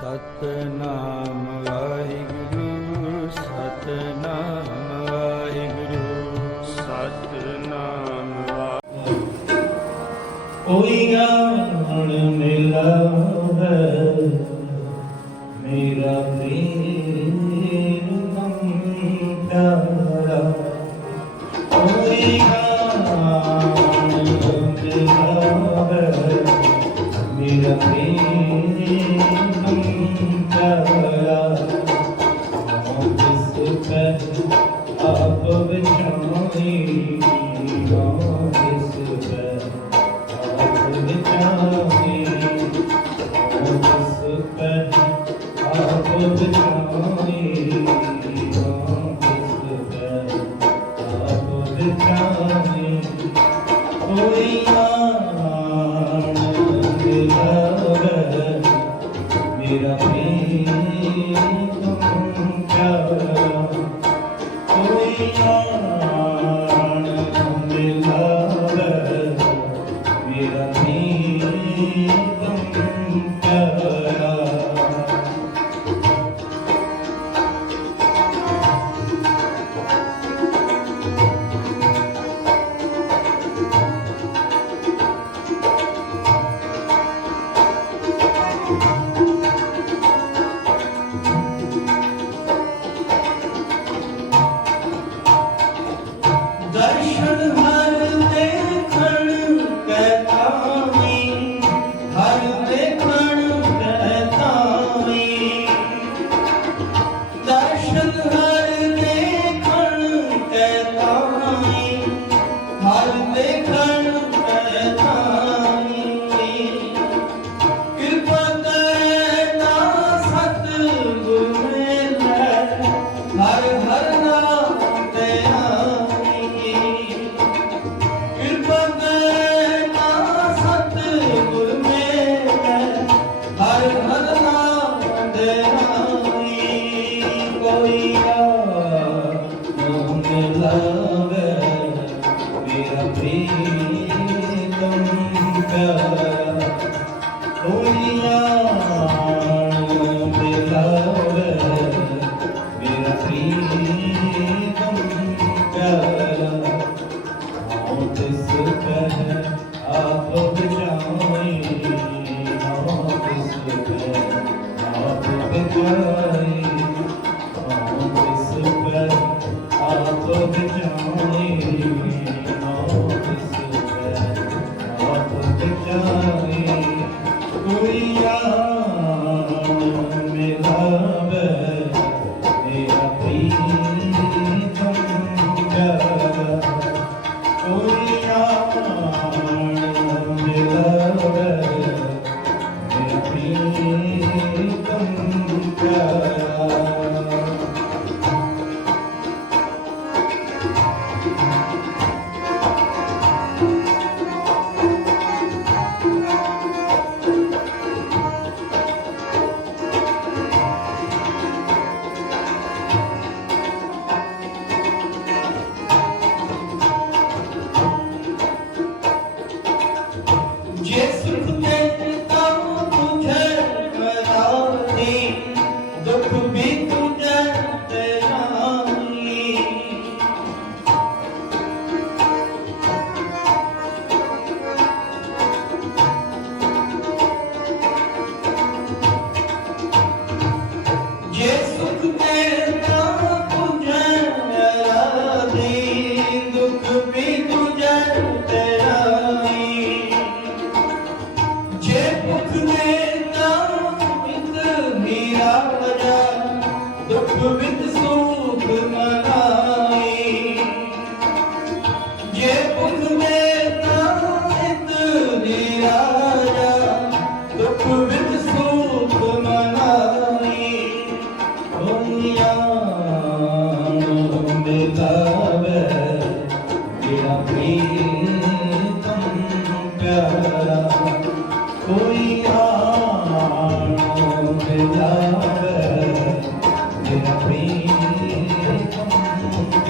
ਸਤਨਾਮ ਵਾਹਿਗੁਰੂ ਸਤਨਾਮ ਵਾਹਿਗੁਰੂ। ਸਤਨਾਮ ਵਾਹਿਗੁਰੂ। ਕੋਈ ਆਣ ਮਿਲਾਵੇ ਮੇਰਾ ਪ੍ਰੀਤ বোঝায় abrir.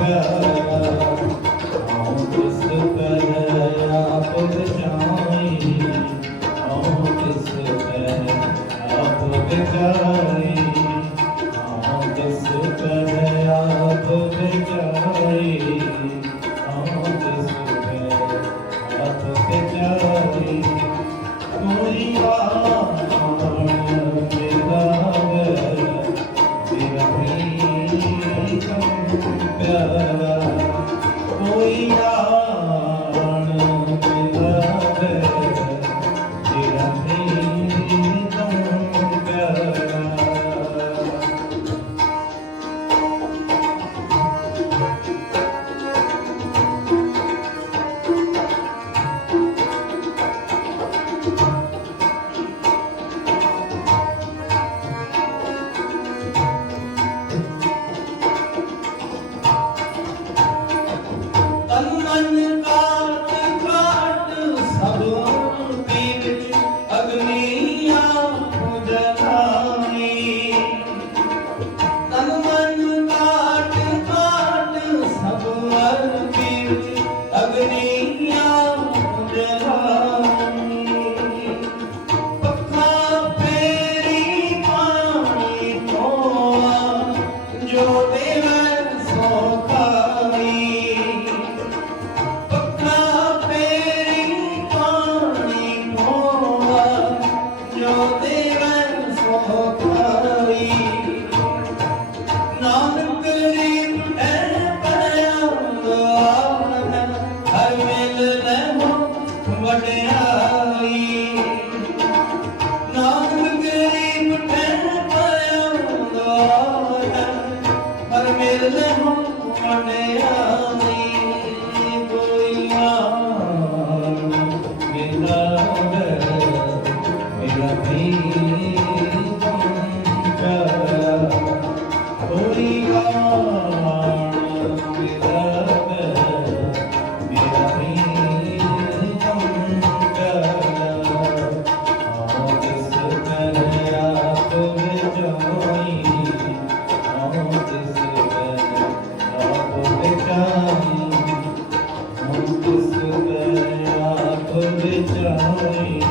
Bye. anne. ಒಡೆಯ রাখি